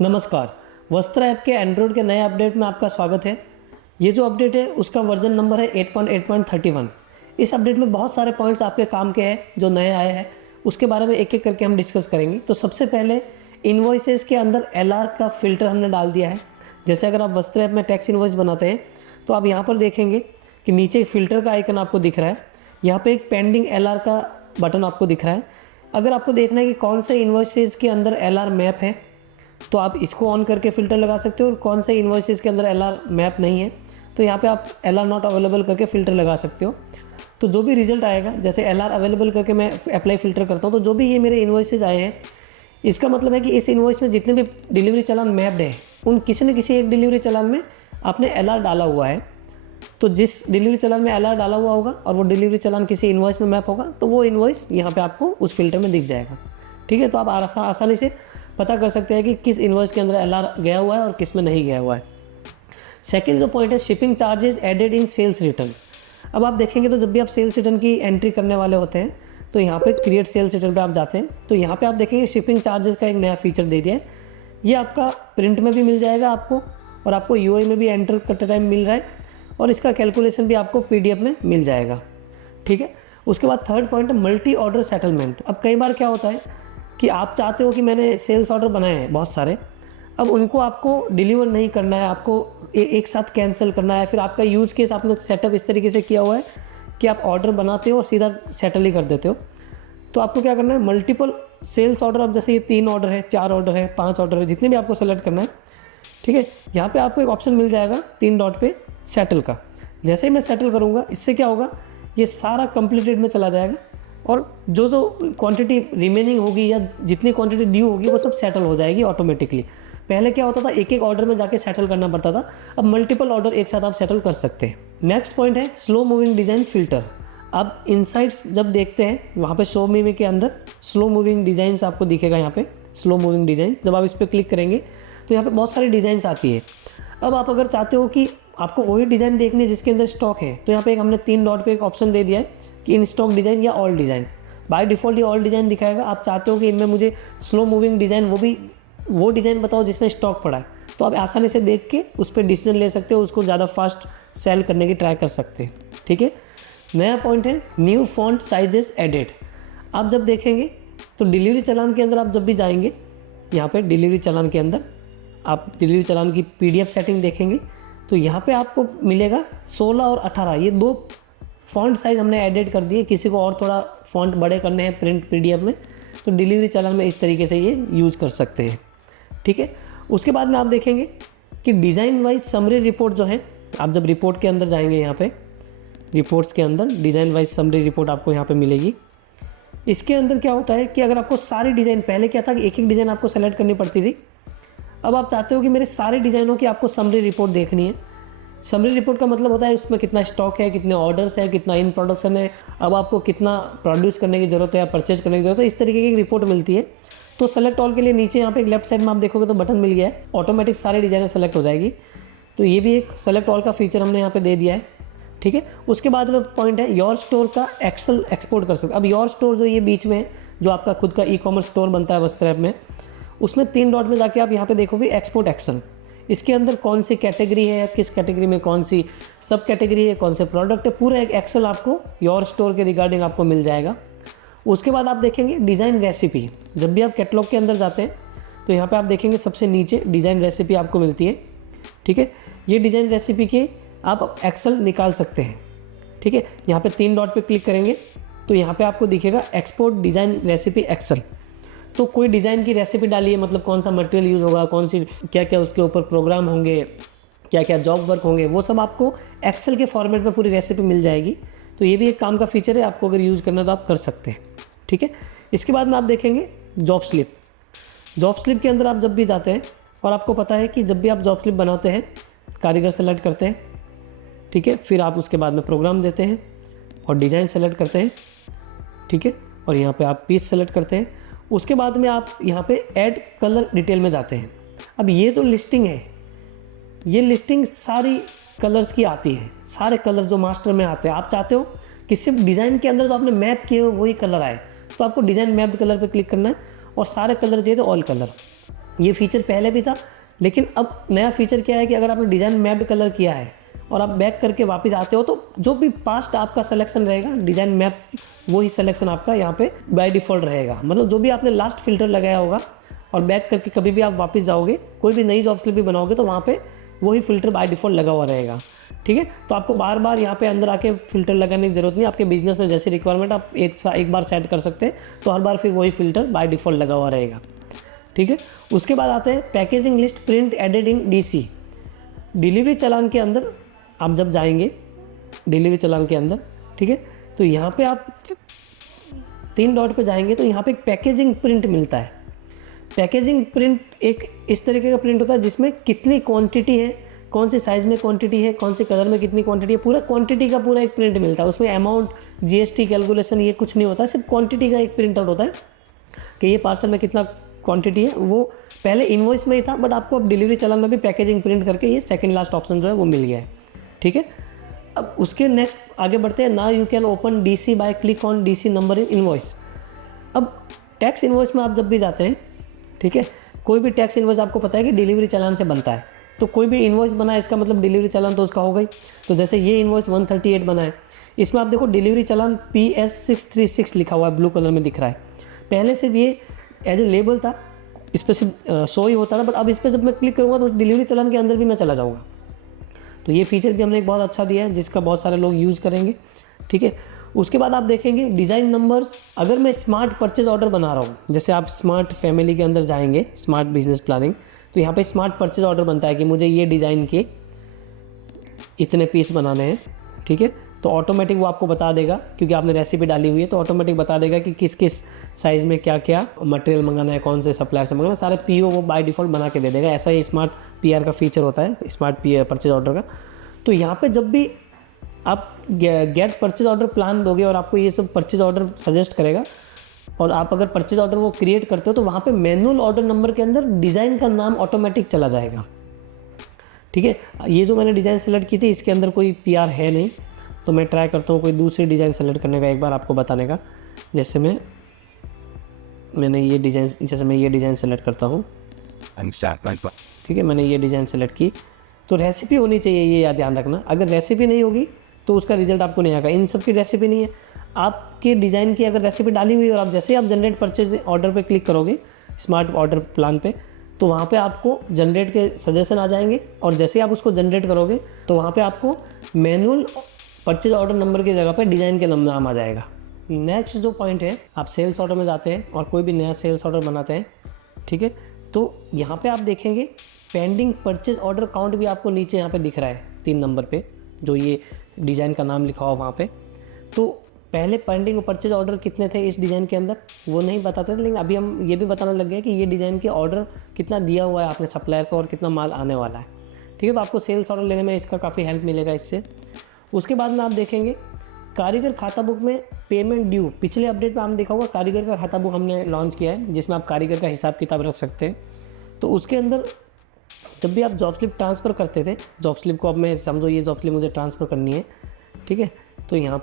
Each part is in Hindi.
नमस्कार। वस्त्रा ऐप के एंड्रॉयड के नए अपडेट में आपका स्वागत है। ये जो अपडेट है उसका वर्जन नंबर है 8.8.31। इस अपडेट में बहुत सारे पॉइंट्स आपके काम के हैं जो नए आए हैं, उसके बारे में एक एक करके हम डिस्कस करेंगे। तो सबसे पहले इन्वॉइसेस के अंदर एलआर का फ़िल्टर हमने डाल दिया है। जैसे अगर आप वस्त्रा ऐप में टैक्स इन्वॉइस बनाते हैं तो आप यहाँ पर देखेंगे कि नीचे फ़िल्टर का आइकन आपको दिख रहा है। यहाँ पे एक पेंडिंग एलआर का बटन आपको दिख रहा है। अगर आपको देखना है कि कौन से इन्वॉइसेस के अंदर एलआर मैप है तो आप इसको ऑन करके फ़िल्टर लगा सकते हो, और कौन से इन्वॉइसेस के अंदर एलआर मैप नहीं है तो यहाँ पे आप एलआर नॉट अवेलेबल करके फ़िल्टर लगा सकते हो। तो जो भी रिजल्ट आएगा, जैसे एलआर अवेलेबल करके मैं अप्लाई फ़िल्टर करता हूँ, तो जो भी ये मेरे इन्वॉइसेस आए हैं इसका मतलब है कि इस इन्वॉइस में जितने भी डिलीवरी चालान मैप्ड है उन किसी न किसी एक डिलीवरी चालान में आपने एलआर डाला हुआ है। तो जिस डिलीवरी चालान में एलआर डाला हुआ होगा और वो डिलीवरी चालान किसी इन्वॉइस में मैप होगा तो वो इन्वॉइस यहाँ पे आपको उस फिल्टर में दिख जाएगा। ठीक है, तो आप आसानी से पता कर सकते हैं कि किस इन्वॉइस के अंदर एलआर गया हुआ है और किस में नहीं गया हुआ है। सेकंड जो पॉइंट है, shipping charges added in sales return. अब आप देखेंगे तो जब भी आप सेल्स रिटर्न की एंट्री करने वाले होते हैं तो यहाँ पे क्रिएट सेल्स रिटर्न पे आप जाते हैं तो यहाँ पे आप देखेंगे शिपिंग चार्जेस का एक नया फीचर दे दिया है। ये आपका प्रिंट में भी मिल जाएगा आपको, और आपको यूआई में भी एंटर करते टाइम मिल रहा है, और इसका कैलकुलेशन भी आपको पीडीएफ में मिल जाएगा। ठीक है, उसके बाद थर्ड पॉइंट है मल्टी ऑर्डर सेटलमेंट। अब कई बार क्या होता है कि आप चाहते हो कि मैंने सेल्स ऑर्डर बनाए हैं बहुत सारे, अब उनको आपको डिलीवर नहीं करना है, आपको एक साथ कैंसिल करना है, फिर आपका यूज़ केस आपने सेटअप इस तरीके से किया हुआ है कि आप ऑर्डर बनाते हो और सीधा सेटल ही कर देते हो। तो आपको क्या करना है, मल्टीपल सेल्स ऑर्डर, अब जैसे ये 3 ऑर्डर है, 4 ऑर्डर है, 5 ऑर्डर है, जितने भी आपको सेलेक्ट करना है। ठीक है, यहाँ पे आपको एक ऑप्शन मिल जाएगा 3 डॉट पे सेटल का। जैसे ही मैं सेटल करूँगा इससे क्या होगा, ये सारा कंप्लीटेड में चला जाएगा, और जो जो क्वांटिटी रिमेनिंग होगी या जितनी क्वांटिटी ड्यू होगी वो सब सेटल हो जाएगी ऑटोमेटिकली। पहले क्या होता था, एक एक ऑर्डर में जाके सेटल करना पड़ता था, अब मल्टीपल ऑर्डर एक साथ आप सेटल कर सकते हैं। नेक्स्ट पॉइंट है स्लो मूविंग डिज़ाइन फ़िल्टर। आप इनसाइट्स जब देखते हैं वहाँ पे शो मी के अंदर स्लो मूविंग डिज़ाइंस आपको दिखेगा। यहाँ पे स्लो मूविंग डिज़ाइन जब आप इस पर क्लिक करेंगे तो यहाँ पे बहुत सारी डिज़ाइंस आती है। अब आप अगर चाहते हो कि आपको वही डिज़ाइन देखनी है जिसके अंदर स्टॉक है तो यहाँ पे एक हमने 3 डॉट पे एक ऑप्शन दे दिया है कि इन स्टॉक डिज़ाइन या ऑल डिज़ाइन। बाय डिफ़ॉल्ट ये ऑल डिज़ाइन दिखाएगा। आप चाहते हो कि इनमें मुझे स्लो मूविंग डिज़ाइन वो डिज़ाइन बताओ जिसमें स्टॉक पड़ा है, तो आप आसानी से देख के उस पर डिसीजन ले सकते हो, उसको ज़्यादा फास्ट सेल करने की ट्राई कर सकते हैं। ठीक है, नया पॉइंट है न्यू फॉन्ट साइजेस एडेड। आप जब देखेंगे तो डिलीवरी चालान के अंदर आप जब भी जाएंगे, यहाँ पे डिलीवरी चालान के अंदर आप डिलीवरी चालान की पीडीएफ सेटिंग देखेंगे तो यहाँ पे आपको मिलेगा 16 और 18, ये 2 फॉन्ट साइज़ हमने एडिट कर दिए। किसी को और थोड़ा फॉन्ट बड़े करने हैं प्रिंट पीडीएफ में तो डिलीवरी चालान में इस तरीके से ये यूज़ कर सकते हैं। ठीक है, उसके बाद में आप देखेंगे कि डिज़ाइन वाइज समरी रिपोर्ट जो है, आप जब रिपोर्ट के अंदर जाएंगे यहाँ पे रिपोर्ट्स के अंदर डिज़ाइन वाइज समरी रिपोर्ट आपको यहाँ पे मिलेगी। इसके अंदर क्या होता है कि अगर आपको सारी डिज़ाइन, पहले क्या था कि एक एक डिज़ाइन आपको सेलेक्ट करनी पड़ती थी, अब आप चाहते हो कि मेरे सारे डिज़ाइनों की आपको समरी रिपोर्ट देखनी है। समरी रिपोर्ट का मतलब होता है उसमें कितना स्टॉक है, कितने ऑर्डर्स है, कितना इन प्रोडक्शन है, अब आपको कितना प्रोड्यूस करने की ज़रूरत है या परचेज करने की ज़रूरत है, इस तरीके की रिपोर्ट मिलती है। तो सेलेक्ट ऑल के लिए नीचे यहाँ पे एक लेफ्ट साइड में आप देखोगे तो बटन मिल गया है, ऑटोमेटिक सारी डिज़ाइनें सेलेक्ट हो जाएगी। तो ये भी एक सेलेक्ट ऑल का फीचर हमने यहाँ पे दे दिया है। ठीक है, उसके बाद में पॉइंट है योर स्टोर का एक्सेल एक्सपोर्ट कर सकते। अब योर स्टोर जो ये बीच में है, जो आपका खुद का ई-कॉमर्स स्टोर बनता है वस्त्रा ऐप में, उसमें 3 डॉट में जाके आप यहाँ पे देखोगे एक्सपोर्ट एक्सेल। इसके अंदर कौन सी कैटेगरी है, किस कैटेगरी में कौन सी सब कैटेगरी है, कौन से प्रोडक्ट है, पूरा एक एक्सेल आपको योर स्टोर के रिगार्डिंग आपको मिल जाएगा। उसके बाद आप देखेंगे डिज़ाइन रेसिपी। जब भी आप कैटलॉग के अंदर जाते हैं तो यहाँ पे आप देखेंगे सबसे नीचे डिज़ाइन रेसिपी आपको मिलती है। ठीक है, ये डिज़ाइन रेसिपी के आप एक्सेल निकाल सकते हैं। ठीक है, यहाँ पे 3 डॉट पे क्लिक करेंगे तो यहाँ पे आपको दिखेगा एक्सपोर्ट डिज़ाइन रेसिपी एक्सेल। तो कोई डिज़ाइन की रेसिपी डालिए, मतलब कौन सा मटेरियल यूज़ होगा, कौन सी क्या क्या उसके ऊपर प्रोग्राम होंगे, क्या क्या जॉब वर्क होंगे, वो सब आपको एक्सेल के फॉर्मेट में पूरी रेसिपी मिल जाएगी। तो ये भी एक काम का फीचर है, आपको अगर यूज़ करना तो आप कर सकते हैं। ठीक है, इसके बाद में आप देखेंगे जॉब स्लिप। जॉब स्लिप के अंदर आप जब भी जाते हैं, और आपको पता है कि जब भी आप जॉब स्लिप बनाते हैं कारीगर सेलेक्ट करते हैं, ठीक है, फिर आप उसके बाद में प्रोग्राम देते हैं और डिज़ाइन सेलेक्ट करते हैं। ठीक है, और यहाँ पे आप पीस सेलेक्ट करते हैं। उसके बाद में आप यहाँ पे ऐड कलर डिटेल में जाते हैं। अब ये जो लिस्टिंग है, ये लिस्टिंग सारी कलर्स की आती है, सारे कलर जो मास्टर में आते हैं। आप चाहते हो कि सिर्फ डिज़ाइन के अंदर जो आपने मैप किए हो वही कलर आए, तो आपको डिज़ाइन मैप्ड कलर पे क्लिक करना है और सारे कलर चाहिए तो ऑल कलर। ये फीचर पहले भी था, लेकिन अब नया फीचर क्या है कि अगर आपने डिज़ाइन मैप्ड कलर किया है और आप बैक करके वापस आते हो तो जो भी पास्ट आपका सिलेक्शन रहेगा डिज़ाइन मैप, वही सिलेक्शन आपका यहाँ पे बाय डिफ़ॉल्ट रहेगा। मतलब जो भी आपने लास्ट फ़िल्टर लगाया होगा और बैक करके कभी भी आप वापस जाओगे, कोई भी नई जॉब स्लिप भी बनाओगे तो वहाँ पे वही फ़िल्टर बाय डिफ़ॉल्ट लगा हुआ रहेगा। ठीक है, तो आपको बार बार यहाँ पे अंदर आके फ़िल्टर लगाने की ज़रूरत नहीं। आपके बिजनेस में जैसी रिक्वायरमेंट आप एक बार सेट कर सकते हैं, तो हर बार फिर वही फ़िल्टर बाय डिफ़ॉल्ट लगा हुआ रहेगा। ठीक है, उसके बाद आते हैं packaging list print added in DC। Delivery challan के अंदर आप जब जाएंगे, डिलीवरी चालान के अंदर, ठीक है, तो यहाँ पे आप 3 डॉट पे जाएंगे तो यहाँ पे एक पैकेजिंग प्रिंट मिलता है। पैकेजिंग प्रिंट एक इस तरीके का प्रिंट होता है जिसमें कितनी क्वांटिटी है, कौन से साइज़ में क्वांटिटी है, कौन से कलर में कितनी क्वांटिटी है, पूरा क्वांटिटी का पूरा एक प्रिंट मिलता है। उसमें अमाउंट, GST कैलकुलेशन ये कुछ नहीं होता, सिर्फ क्वांटिटी का एक प्रिंट आउट होता है कि ये पार्सल में कितना क्वांटिटी है। वो पहले इनवॉइस में ही था, बट आपको अब डिलीवरी चालान में भी पैकेजिंग प्रिंट करके ये सेकंड लास्ट ऑप्शन जो है वो मिल गया है। ठीक है, अब उसके नेक्स्ट आगे बढ़ते हैं। Now you can open DC by click on DC number in invoice. अब टैक्स इनवॉइस में आप जब भी जाते हैं, ठीक है, कोई भी टैक्स इनवॉइस आपको पता है कि डिलीवरी चालान से बनता है, तो कोई भी इनवॉइस बना है इसका मतलब डिलीवरी चालान तो उसका होगा ही। तो जैसे ये इनवॉइस 138 बना है, इसमें आप देखो डिलीवरी चालान PS636 लिखा हुआ है, ब्लू कलर में दिख रहा है। पहले सिर्फ ये एज ए लेबल था, इस पर सिर्फ शो ही होता था, बट अब इस पर जब मैं क्लिक करूँगा तो डिलीवरी चालान के अंदर भी मैं चला जाऊँगा। तो ये फीचर भी हमने एक बहुत अच्छा दिया है जिसका बहुत सारे लोग यूज़ करेंगे। ठीक है, उसके बाद आप देखेंगे डिज़ाइन नंबर्स। अगर मैं स्मार्ट परचेज ऑर्डर बना रहा हूँ, जैसे आप स्मार्ट फैमिली के अंदर जाएंगे, स्मार्ट बिजनेस प्लानिंग, तो यहाँ पे स्मार्ट परचेज ऑर्डर बनता है कि मुझे ये डिज़ाइन के इतने पीस बनाने हैं। ठीक है, तो ऑटोमेटिक वो आपको बता देगा, क्योंकि आपने रेसिपी डाली हुई है तो ऑटोमेटिक बता देगा कि किस किस साइज़ में क्या क्या मटेरियल मंगाना है, कौन से सप्लायर से मंगाना है, सारे PO वो बाय डिफ़ॉल्ट बना के दे देगा। ऐसा ही स्मार्ट PR का फीचर होता है, स्मार्ट परचेज ऑर्डर का। तो यहाँ पे जब भी आप गेट परचेज ऑर्डर प्लान दोगे और आपको ये सब परचेज ऑर्डर सजेस्ट करेगा, और आप अगर परचेज ऑर्डर वो क्रिएट करते हो तो वहाँ पे मैनुअल ऑर्डर नंबर के अंदर डिज़ाइन का नाम ऑटोमेटिक चला जाएगा। ठीक है, ये जो मैंने डिज़ाइन सेलेक्ट की थी इसके अंदर कोई PR है नहीं, तो मैं ट्राई करता हूँ कोई दूसरी डिज़ाइन सेलेक्ट करने का, एक बार आपको बताने का। जैसे मैंने ये डिज़ाइन सेलेक्ट करता हूँ। ठीक है, मैंने ये डिज़ाइन सेलेक्ट की, तो रेसिपी होनी चाहिए, ये याद ध्यान रखना। अगर रेसिपी नहीं होगी तो उसका रिजल्ट आपको नहीं आएगा। इन सब की रेसिपी नहीं है, आपके डिज़ाइन की अगर रेसिपी डाली हुई है और आप जैसे ही आप जनरेट परचेज ऑर्डर पे क्लिक करोगे स्मार्ट ऑर्डर प्लान पे, तो वहाँ पे आपको जनरेट के सजेशन आ जाएंगे, और जैसे ही आप उसको जनरेट करोगे तो वहाँ पे आपको मैनुअल परचेज ऑर्डर नंबर की जगह पे डिज़ाइन के नाम आ जाएगा। नेक्स्ट जो पॉइंट है, आप सेल्स ऑर्डर में जाते हैं और कोई भी नया सेल्स ऑर्डर बनाते हैं, ठीक है, तो यहाँ पे आप देखेंगे पेंडिंग परचेज ऑर्डर काउंट भी आपको नीचे यहाँ पे दिख रहा है 3 नंबर पे, जो ये डिज़ाइन का नाम लिखा हुआ वहाँ पे। तो पहले पेंडिंग परचेज ऑर्डर कितने थे इस डिज़ाइन के अंदर वो नहीं बताते थे, लेकिन अभी हम ये भी बताने लग गए कि ये डिज़ाइन के ऑर्डर कितना दिया हुआ है आपने सप्लायर को और कितना माल आने वाला है। ठीक है, तो आपको सेल्स ऑर्डर लेने में इसका काफ़ी हेल्प मिलेगा इससे। उसके बाद में आप देखेंगे कारीगर खाता बुक में पेमेंट ड्यू। पिछले अपडेट में हमने देखा होगा कारीगर का खाता बुक हमने लॉन्च किया है, जिसमें आप कारीगर का हिसाब किताब रख सकते हैं। तो उसके अंदर जब भी आप जॉब स्लिप ट्रांसफ़र करते थे, जॉब स्लिप को अब मैं समझो ये जॉब स्लिप मुझे ट्रांसफ़र करनी है, ठीक है, तो यहाँ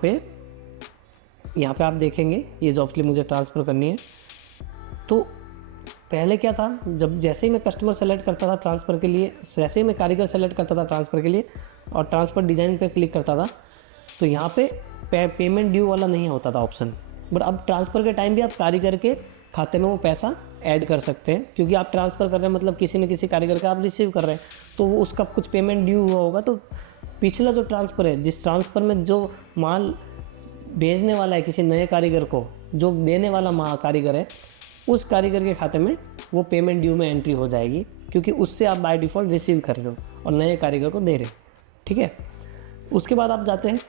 पे आप देखेंगे ये जॉब स्लिप मुझे ट्रांसफ़र करनी है। तो पहले क्या था, जब जैसे ही मैं कस्टमर सेलेक्ट करता था ट्रांसफ़र के लिए, जैसे ही मैं कारीगर सेलेक्ट करता था ट्रांसफ़र के लिए और ट्रांसफ़र डिज़ाइन पे क्लिक करता था, तो यहाँ पे पेमेंट ड्यू वाला नहीं होता था ऑप्शन। बट अब ट्रांसफ़र के टाइम भी आप कारीगर के खाते में वो पैसा ऐड कर सकते हैं, क्योंकि आप ट्रांसफ़र कर रहे हैं मतलब किसी न किसी कारीगर का आप रिसीव कर रहे हैं, तो वो उसका कुछ पेमेंट ड्यू हुआ होगा। तो पिछला जो ट्रांसफ़र है, जिस ट्रांसफ़र में जो माल भेजने वाला है किसी नए कारीगर को, जो देने वाला कारीगर है, उस कारीगर के खाते में वो पेमेंट ड्यू में एंट्री हो जाएगी, क्योंकि उससे आप बाय डिफ़ॉल्ट रिसीव कर रहे हो और नए कारीगर को दे रहे हो। ठीक है, उसके बाद आप जाते हैं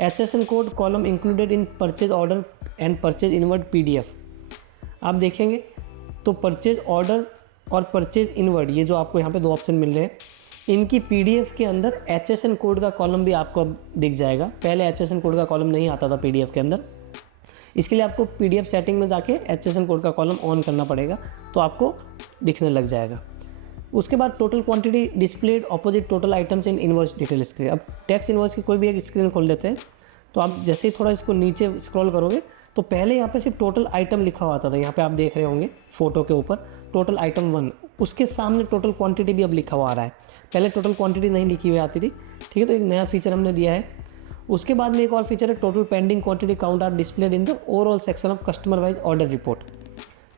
HSN code column included in purchase order and purchase inward PDF। आप देखेंगे तो परचेज ऑर्डर और परचेज इनवर्ड, ये जो आपको यहाँ पे 2 ऑप्शन मिल रहे हैं, इनकी PDF के अंदर HSN कोड का कॉलम भी आपको अब दिख जाएगा। पहले HSN कोड का कॉलम नहीं आता था PDF के अंदर, इसके लिए आपको PDF सेटिंग में जाके HSN कोड का कॉलम ऑन करना पड़ेगा, तो आपको दिखने लग जाएगा। उसके बाद total quantity displayed opposite total items in invoice detail screen. अब टैक्स इनवॉइस की कोई भी एक स्क्रीन खोल लेते हैं, तो आप जैसे ही थोड़ा इसको नीचे स्क्रॉल करोगे तो पहले यहाँ पे सिर्फ टोटल आइटम लिखा हुआ था, यहाँ पे आप देख रहे होंगे फोटो के ऊपर टोटल आइटम 1, उसके सामने टोटल क्वांटिटी भी अब लिखा हुआ आ रहा है। पहले टोटल क्वांटिटी नहीं लिखी हुई आती थी, ठीक है। तो एक नया फीचर हमने दिया है। उसके बाद में एक और फीचर है, total pending quantity count are displayed in the overall section of customer wise order report.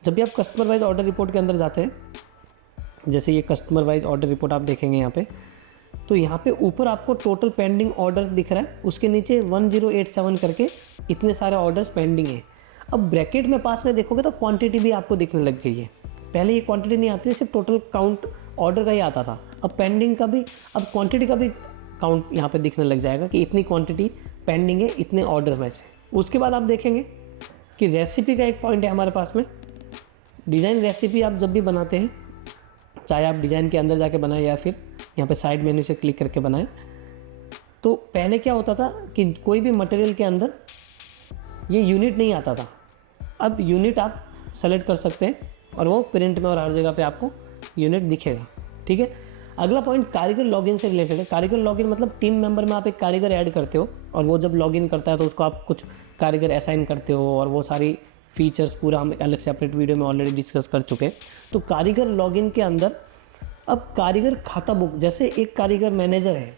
जब भी आप कस्टमर वाइज ऑर्डर रिपोर्ट के अंदर जाते हैं, जैसे ये कस्टमर वाइज ऑर्डर रिपोर्ट आप देखेंगे यहाँ पे, तो यहाँ पे ऊपर आपको टोटल पेंडिंग ऑर्डर दिख रहा है, उसके नीचे 1087 करके इतने सारे ऑर्डर्स पेंडिंग है। अब ब्रैकेट में पास में देखोगे तो क्वांटिटी भी आपको दिखने लग गई है। पहले ये क्वांटिटी नहीं आती थी, सिर्फ टोटल काउंट ऑर्डर का ही आता था। अब पेंडिंग का भी, अब क्वांटिटी का भी काउंट यहाँ पे दिखने लग जाएगा कि इतनी क्वांटिटी पेंडिंग है इतने ऑर्डर में से। उसके बाद आप देखेंगे कि रेसिपी का एक पॉइंट है हमारे पास में। डिज़ाइन रेसिपी आप जब भी बनाते हैं, चाहे आप डिज़ाइन के अंदर जाके बनाएं या फिर यहाँ पे साइड मेन्यू से क्लिक करके बनाएं, तो पहले क्या होता था कि कोई भी मटेरियल के अंदर ये यूनिट नहीं आता था। अब यूनिट आप सेलेक्ट कर सकते हैं और वो प्रिंट में और हर जगह पे आपको यूनिट दिखेगा, ठीक है। अगला पॉइंट कारीगर लॉगिन से रिलेटेड है। कारीगर लॉगिन मतलब टीम मेंबर में आप एक कारीगर ऐड करते हो और वो जब लॉगिन करता है तो उसको आप कुछ कारीगर असाइन करते हो, और वो सारी फीचर्स पूरा हम अलग सेपरेट वीडियो में ऑलरेडी डिस्कस कर चुके हैं। तो कारीगर लॉगिन के अंदर अब कारीगर खाता बुक, जैसे एक कारीगर मैनेजर है,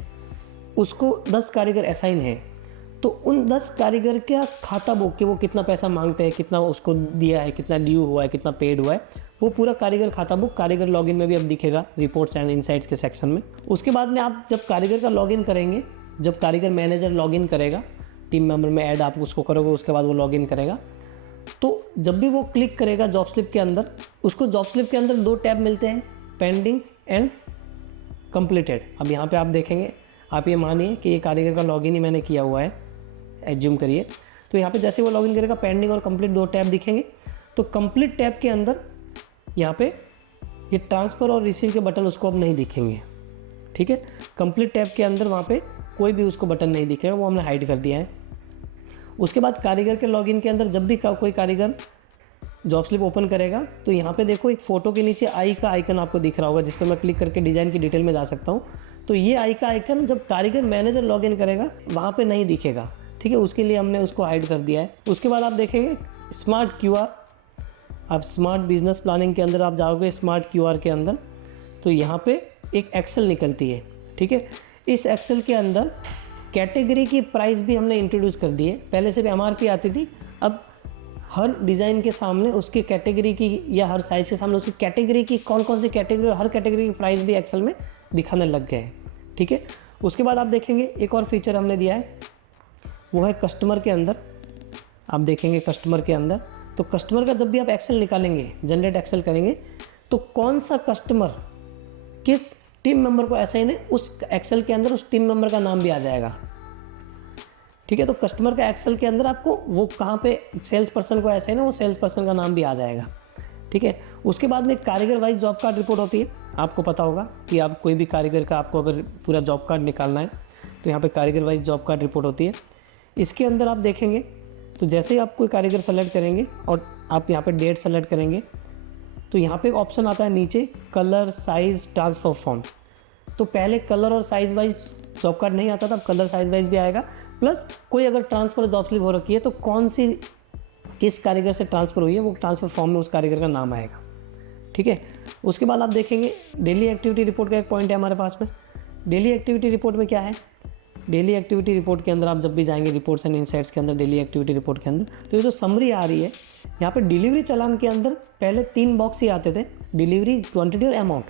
उसको 10 कारीगर असाइन है, तो उन 10 कारीगर का खाता बुक के वो कितना पैसा मांगते हैं, कितना उसको दिया है, कितना ड्यू हुआ है, कितना पेड हुआ है, वो पूरा कारीगर खाता बुक कारीगर लॉगिन में भी अब दिखेगा रिपोर्ट्स एंड इनसाइट्स के सेक्शन में। उसके बाद में आप जब कारीगर का लॉगिन करेंगे, जब कारीगर मैनेजर लॉगिन करेगा, टीम मेंबर में ऐड आप उसको करोगे, उसके बाद वो लॉगिन करेगा, तो जब भी वो क्लिक करेगा जॉब स्लिप के अंदर, उसको जॉब स्लिप के अंदर 2 टैब मिलते हैं, पेंडिंग एंड कंप्लीटेड। अब यहाँ पे आप देखेंगे, आप ये मानिए कि ये कारीगर का लॉगिन ही मैंने किया हुआ है, एज्यूम करिए, तो यहाँ पे जैसे वो लॉगिन करेगा पेंडिंग और कंप्लीट 2 टैब दिखेंगे। तो कंप्लीट टैब के अंदर यहाँ पे ये ट्रांसफ़र और रिसीव के बटन उसको अब नहीं दिखेंगे, ठीक है। कंप्लीट टैब के अंदर वहाँ पे कोई भी उसको बटन नहीं दिखेगा, वो हमने हाइड कर दिया है। उसके बाद कारीगर के लॉगिन के अंदर जब भी कोई कारीगर जॉब स्लिप ओपन करेगा, तो यहाँ पे देखो एक फ़ोटो के नीचे आई का आइकन आपको दिख रहा होगा, जिस पर मैं क्लिक करके डिज़ाइन की डिटेल में जा सकता हूँ। तो ये आई का आइकन जब कारीगर मैनेजर लॉगिन करेगा वहाँ पे नहीं दिखेगा, ठीक है। उसके लिए हमने उसको हाइड कर दिया है। उसके बाद आप देखेंगे स्मार्ट QR, आप स्मार्ट बिजनेस प्लानिंग के अंदर आप जाओगे, स्मार्ट QR के अंदर, तो यहाँ पे एक एक्सेल निकलती है, ठीक है। इस एक्सेल के अंदर कैटेगरी की प्राइस भी हमने इंट्रोड्यूस कर दी है। पहले से भी MRP आती थी, अब हर डिज़ाइन के सामने उसकी कैटेगरी की, या हर साइज़ के सामने उसकी कैटेगरी की कौन कौन सी कैटेगरी और हर कैटेगरी की प्राइस भी एक्सेल में दिखाने लग गए हैं, ठीक है। उसके बाद आप देखेंगे एक और फीचर हमने दिया है, वो है कस्टमर के अंदर। आप देखेंगे कस्टमर के अंदर, तो कस्टमर का जब भी आप एक्सेल निकालेंगे, जनरेट एक्सेल करेंगे, तो कौन सा कस्टमर किस टीम मेंबर को असाइन है, उस एक्सेल के अंदर उस टीम मेंबर का नाम भी आ जाएगा, ठीक है। तो कस्टमर का एक्सेल के अंदर आपको वो कहाँ पे सेल्स पर्सन को असाइन है, वो सेल्स पर्सन का नाम भी आ जाएगा, ठीक है। उसके बाद में कारीगर वाइज जॉब कार्ड रिपोर्ट होती है। आपको पता होगा कि आप कोई भी कारीगर का आपको अगर पूरा जॉब कार्ड निकालना है तो यहाँ पे कारीगर वाइज जॉब कार्ड रिपोर्ट होती है। इसके अंदर आप देखेंगे तो जैसे ही आप कोई कारीगर सेलेक्ट करेंगे और आप यहाँ पे डेट सेलेक्ट करेंगे, तो यहाँ पे एक ऑप्शन आता है नीचे, कलर साइज़ ट्रांसफ़र फॉर्म। तो पहले कलर और साइज़ वाइज जॉब कार्ड नहीं आता था, अब कलर साइज़ वाइज भी आएगा। प्लस कोई अगर ट्रांसफ़र जॉब स्लिप हो रखी है तो कौन सी किस कारीगर से ट्रांसफ़र हुई है, वो ट्रांसफ़र फॉर्म में उस कारीगर का नाम आएगा, ठीक है। उसके बाद आप देखेंगे डेली एक्टिविटी रिपोर्ट का एक पॉइंट है हमारे पास में। डेली एक्टिविटी रिपोर्ट में क्या है, डेली एक्टिविटी रिपोर्ट के अंदर आप जब भी जाएंगे रिपोर्ट्स एंड इनसाइट्स के अंदर, डेली एक्टिविटी रिपोर्ट के अंदर, तो ये जो समरी आ रही है यहाँ पे डिलीवरी चालान के अंदर पहले 3 बॉक्स ही आते थे, डिलीवरी, क्वांटिटी और अमाउंट।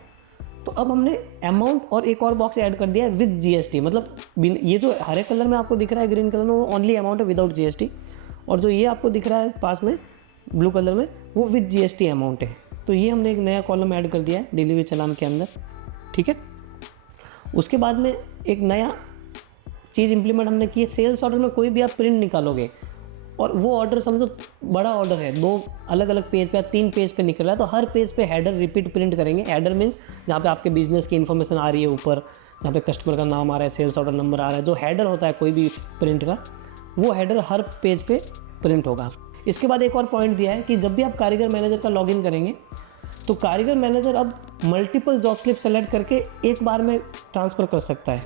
तो अब हमने अमाउंट और एक और बॉक्स ऐड कर दिया है विद GST, मतलब ये जो हरे कलर में आपको दिख रहा है ग्रीन कलर में, वो ओनली अमाउंट है विदाउट GST, और जो ये आपको दिख रहा है पास में ब्लू कलर में, वो विद GST अमाउंट है। तो ये हमने एक नया कॉलम ऐड कर दिया है डिलीवरी चालान के अंदर, ठीक है। उसके बाद में एक नया चीज़ इंप्लीमेंट हमने की है, सेल्स ऑर्डर में कोई भी आप प्रिंट निकालोगे और वो ऑर्डर समझो बड़ा ऑर्डर है, 2 अलग अलग पेज पे या 3 पेज पे निकल रहा है, तो हर पेज पे हेडर रिपीट प्रिंट करेंगे। हेडर मीन्स जहाँ पे आपके बिजनेस की इन्फॉर्मेशन आ रही है ऊपर, जहाँ पे कस्टमर का नाम आ रहा है, सेल्स ऑर्डर नंबर आ रहा है, जो हेडर होता है कोई भी प्रिंट का, वो हेडर हर पेज पे प्रिंट होगा। इसके बाद एक और पॉइंट दिया है कि जब भी आप कारीगर मैनेजर का लॉगिन करेंगे, तो कारीगर मैनेजर अब मल्टीपल जॉब स्लिप सेलेक्ट करके एक बार में ट्रांसफ़र कर सकता है।